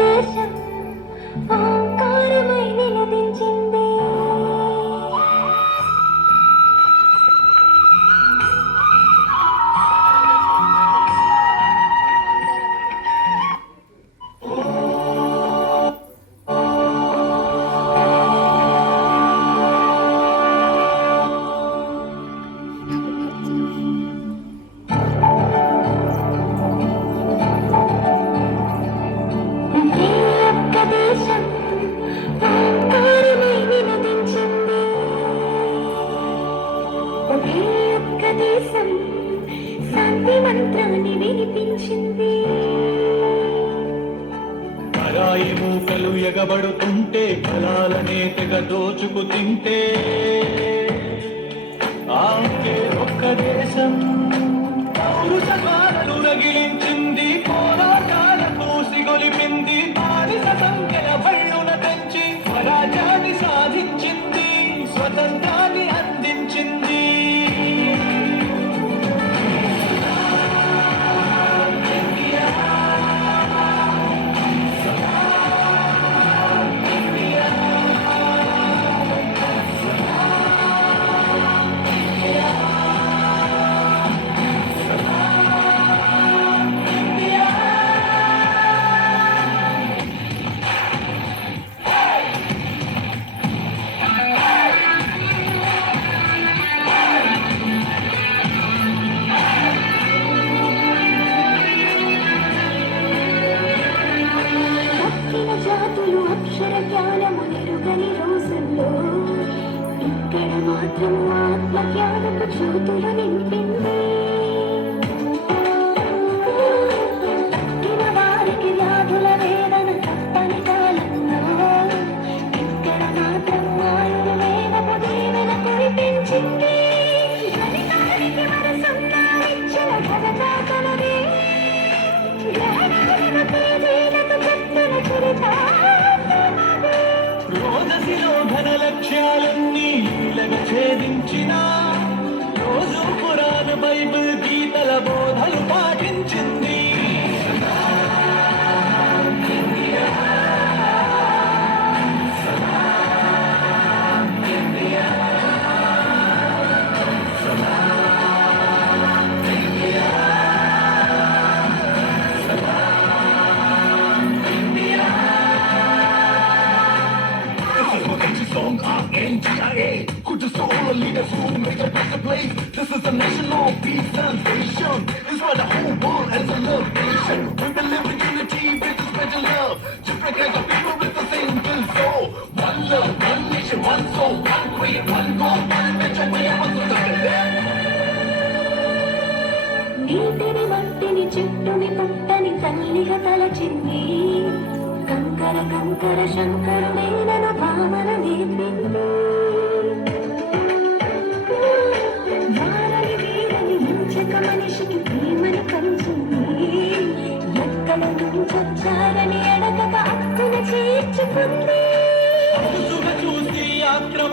దేశం ఓంకారమై నిలదించింది. దేశం శాంతి మంత్రాన్ని వినిపించింది. పరాయి మూకలు ఎగబడుతుంటే ఫలాలనే తెగ దోచుకు తింటే ఆకే ఒక్క దేశం పౌరుషకాలను రగిలించింది. పోరాటాలకు సిగొలిపింది. బానిస సంఖ్యల బళ్ళున తెంచి స్వరాజ్యాన్ని సాధించింది. స్వతంత్రాన్ని అందించింది. జాతులు అక్షర జ్ఞానము ఎరుగని రోజుల్లో ఇక్కడ మాత్రం ఆత్మ జ్ఞానపు జ్యోతులు నింపింది. తక్కిన వారికి వ్యాధుల వేదన తప్పని కాలంలో ఇక్కడ మాత్రం ఆయుర్వేదపు దీవెన కురిపించింది. ఫలితానికి మనసున్న ఇచ్చిన ఘనతాకలది. రోజసిలో ఘన లక్ష్యాలన్నీ లీలగా ఛేదించిన రోజు పురాణ బైబిల్ గీతల బోధలు పాటించింది. NGIA, could just all the leaders who make a better place. This is a national peace sensation. It's why the whole world has a love nation. We believe in unity with this better love. To break like a people with the same will soul. One love, one nation, one soul, one creed, one goal, one adventure. We are one together. నీటిని మట్టిని చెట్టుని పుట్టని తల్లిగా తలచింది. కంకర కంకర శంకరుడేనను భావన నేర్పింది.